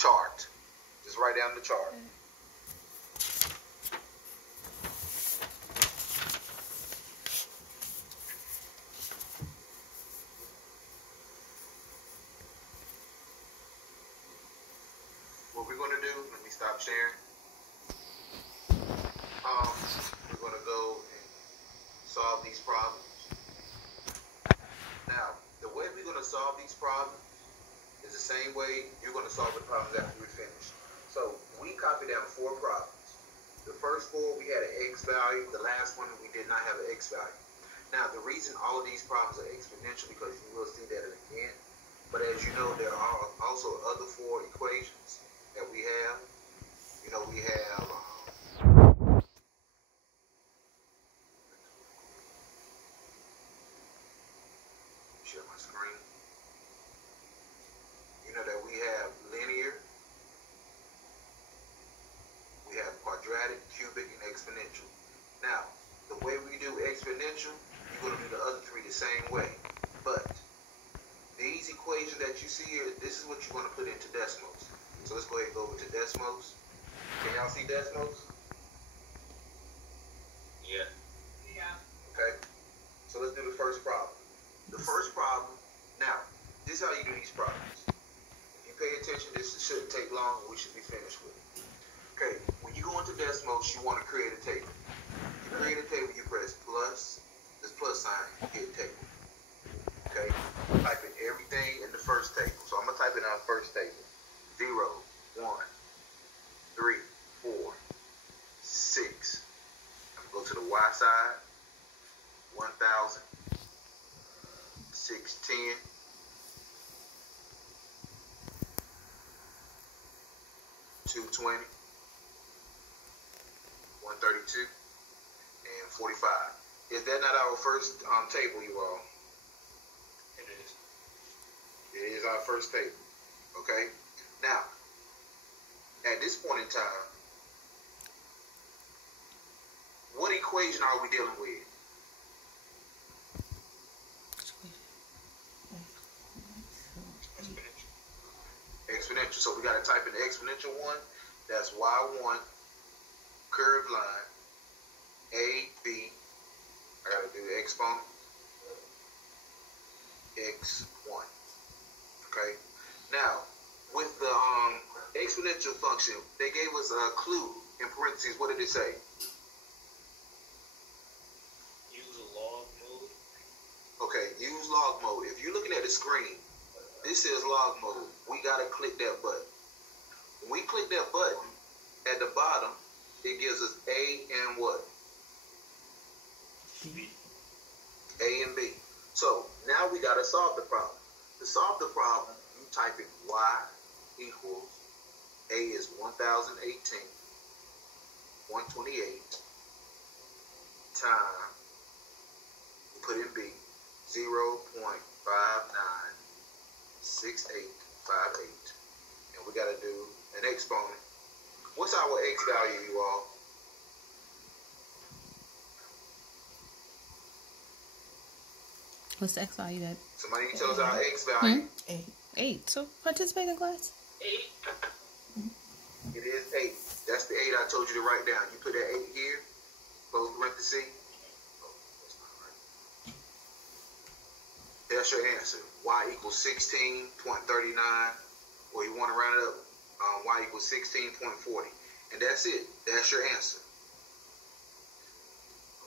chart. Just write down the chart. What we're going to do, let me stop sharing. We're going to go and solve these problems. Now, the way we're going to solve these problems is the same way you're going to solve the problems after we finish. So, we copied down 4 problems. The first 4, we had an x value. The last one, we did not have an x value. Now, the reason all of these problems are exponential, because you will see that again. But as you know, there are also other 4 equations that we have. You know, we have share my screen. You know that we have linear, we have quadratic, cubic, and exponential. Now, the way we do exponential, you're going to do the other 3 the same way. But these equations that you see here, this is what you're going to put into decimals. So let's go ahead and go over to decimals. Can y'all see decimals? Yeah. Okay. So let's do the first problem. The first problem, now, this is how you do these problems. If you pay attention, this shouldn't take long, we should be finished with it. Okay, when you go into decimals, you want to create a table. You create a table, you press plus, this plus sign, you hit table. Okay, type in everything in the first table. So I'm going to type in our first table. 0, 1, 3, 4, 6. I'm going to go to the Y side. 1,000. 610, 220, 132, and 45. Is that not our first table, you all? It is. It is our first table. Okay? Now, at this point in time, what equation are we dealing with? Exponential. So we got to type in the exponential one. That's y1 curved line a b. I got to do the exponent x1. Okay. Now with the exponential function, they gave us a clue in parentheses. What did it say? Use log mode. Okay. Use log mode. If you're looking at the screen, this says log mode. We got to click that button. When we click that button, at the bottom, it gives us A and what? B. A and B. So, now we got to solve the problem. To solve the problem, you type in Y equals, A is 1,018, 128, time, you put in B, 0.596858. And we got to do an exponent. What's our X value, you all? What's the X value that? Somebody can tell us our X value. 8. So participate in class. 8. It is 8. That's the 8 I told you to write down. You put that 8 here, close parenthesis. Oh, that's not right. That's your answer. Y equals 16.39, or you want to round it up, Y equals 16.40. And that's it. That's your answer.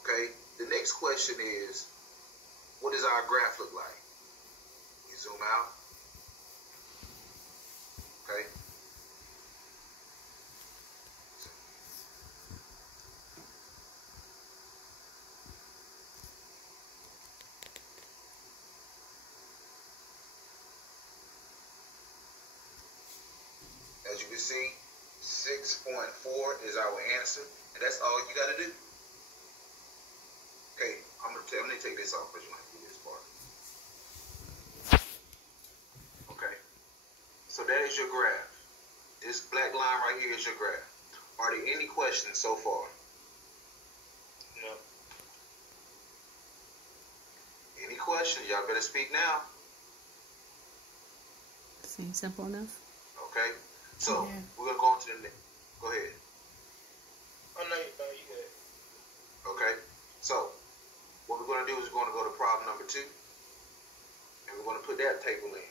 Okay? The next question is, what does our graph look like? You zoom out. Okay? As you can see, 6.4 is our answer, and that's all you got to do. Okay, I'm gonna take this off because you might do this part. Okay, so that is your graph. This black line right here is your graph. Are there any questions so far? No. Any questions? Y'all better speak now. Seems simple enough. Okay, So Yeah. we're gonna go on to the next. Go ahead. Oh no, you good. Okay. So what we're gonna do is we're gonna go to problem number 2, and we're gonna put that table in.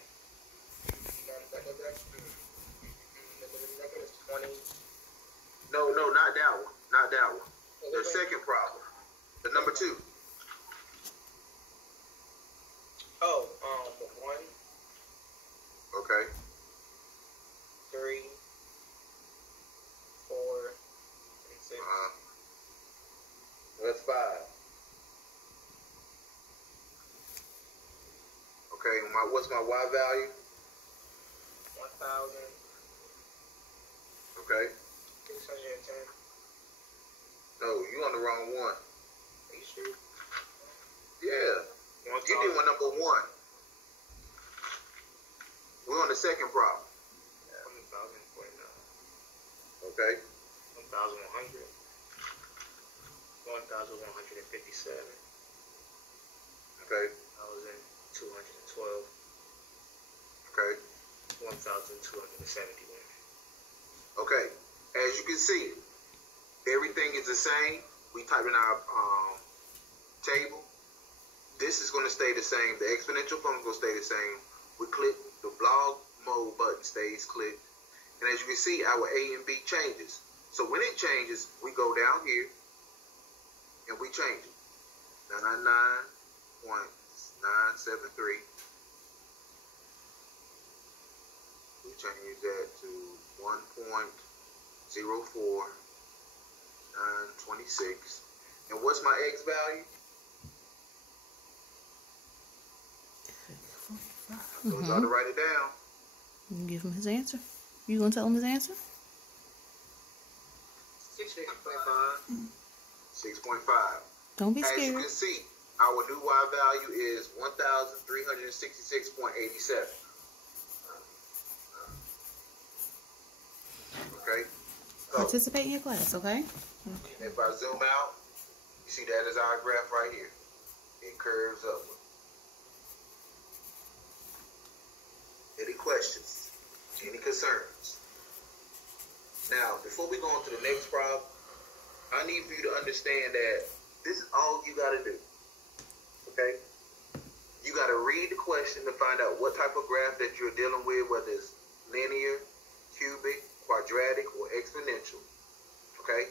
No, not that one. Not that one. The second problem. The number 2. Oh, 1, Okay. 3, 4, and 6. That's 5. Okay. What's my Y value? 1,610. Okay. No, you on the wrong one. Are you sure? Yeah. You did one number 1. We're on the second problem. 1,049. Okay. 1,100. 1,157. Okay. 1,212. Okay. 1,271. Okay. As you can see, everything is the same. We type in our table. This is going to stay the same. The exponential function will stay the same. We click the blog mode button stays clicked. And as you can see, our A and B changes. So when it changes, we go down here and we change it. 999.973. We change that to 1.04926. And what's my X value? So it's hard to write it down. You give him his answer. You gonna tell him his answer? 6.5. 6.5. Don't be As you scared. can see, our new Y value is 1,366.87. Okay? So, Participate in your class, okay? if I zoom out, you see that is our graph right here. It curves upward. Any questions? Any concerns? Now, before we go on to the next problem, I need for you to understand that this is all you got to do. Okay? You got to read the question to find out what type of graph that you're dealing with, whether it's linear, cubic, quadratic, or exponential. Okay?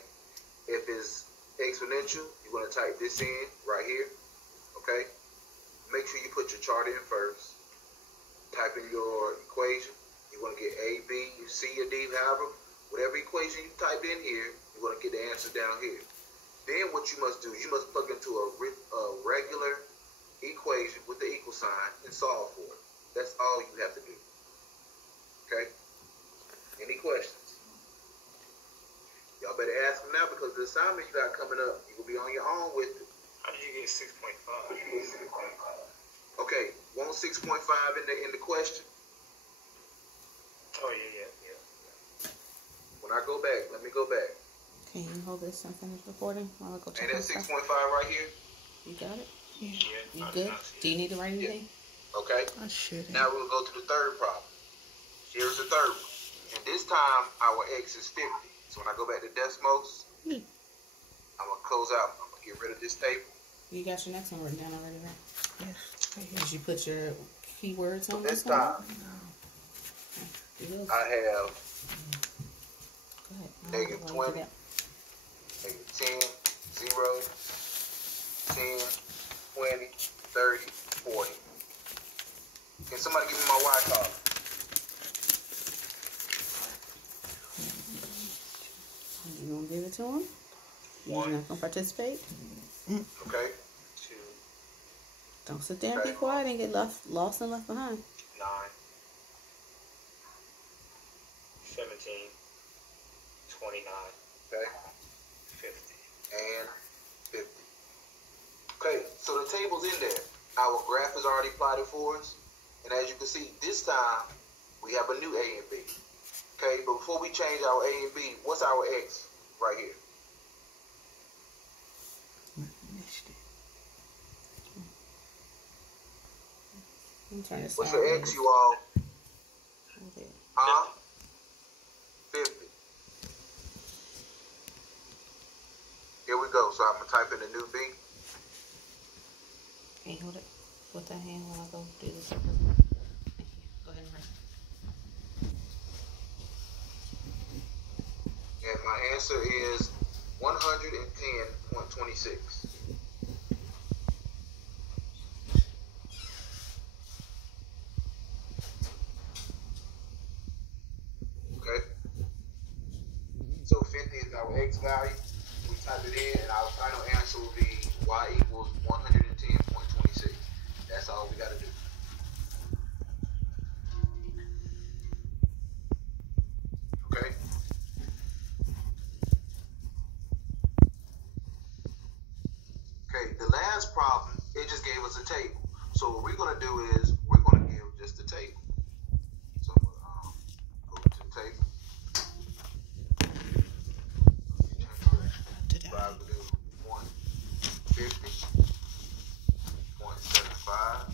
If it's exponential, you're going to type this in right here. Okay? Make sure you put your chart in first. Type in your equation. You're going to get A, B, C, or D, however. Whatever equation you type in here, you're going to get the answer down here. Then what you must do, you must plug into a regular equation with the equal sign and solve for it. That's all you have to do. Okay? Any questions? Y'all better ask them now because the assignment you got coming up, you will be on your own with it. How did you get 6.5? Okay, want 6.5 in the question? Oh, yeah. When I go back, let me go back. Can you hold this and finish recording while I go check Ain't my that stuff? 6.5 right here? You got it? Yeah. You I good? did not see Do you need to write anything? Okay. I should. Now we'll go to the third problem. Here's the third one. And this time, our X is 50. So when I go back to Desmos, I'm going to close out. I'm going to get rid of this table. You got your next one written down already, right? Yes. Did you put your keywords So on this one? time, Go I have ahead. negative 20, negative 10, 0, 10, 20, 30, 40. Can somebody give me my Y column? You gonna give it to him? You're 1, not gonna participate? Okay. 2, Don't sit there and be Okay. quiet and get lost and left behind. 9, 17, 29, Okay. 50. And 50. Okay, so the table's in there. Our graph is already plotted for us. And as you can see, this time, we have a new A and B. Okay, but before we change our A and B, what's our X right here? Let me turn this What's down. your X, you all? Right there. Huh? So I'm gonna type in a new B. Can you hold it with that hand while I go do this? Thank you. Go ahead and write. And my answer is 110.26. Okay. So 50 is our X value. We type it in, and our final answer will be Y equals 110.26. That's all we got to do. Okay. Okay, the last problem, it just gave us a table. So what we're going to do is we're going to give just the table. So go to the table. Five will do 150.75.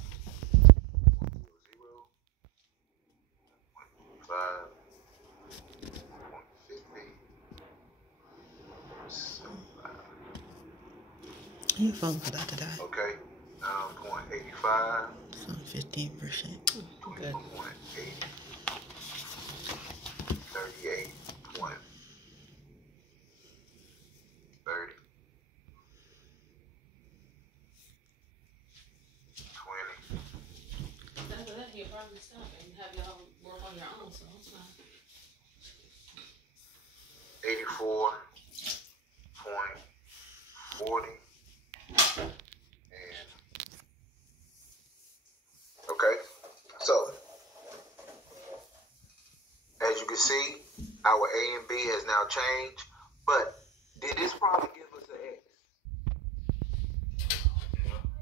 1.50. Your phone about to die. Okay. 0.85. It's on 15%. Good. 21.80. 38.30. After that, you'll probably stop and have y'all work on your own, so it's fine. 84.40. And okay, so as you can see, our A and B has now changed. But did this problem give us an X?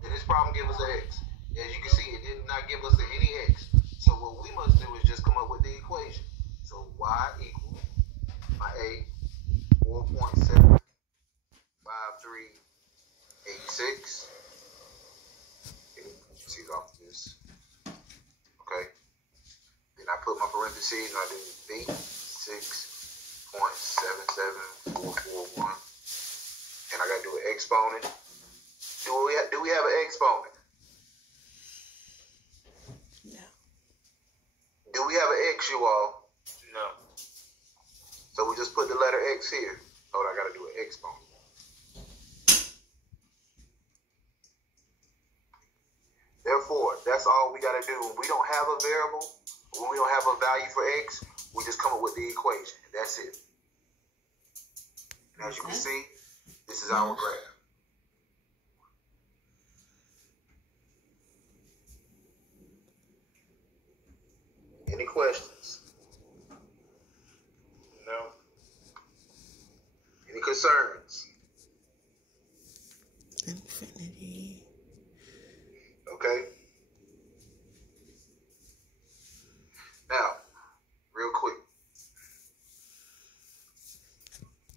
Did this problem give us an X? As you can see, it did not give us any X. So what we must do is just come up with the equation. So Y equals my A 4.75386. See off this. Okay. Then I put my parentheses and I do B 6.77441. And I gotta do an exponent. Do we have an exponent? No. Do we have an X, you all? No. So we just put the letter X here. Hold on, I gotta do an exponent. Therefore, that's all we gotta do. When we don't have a variable, when we don't have a value for X, we just come up with the equation. That's it. And as you can see, this is our graph. Any questions? No. Any concerns? Infinity. Okay.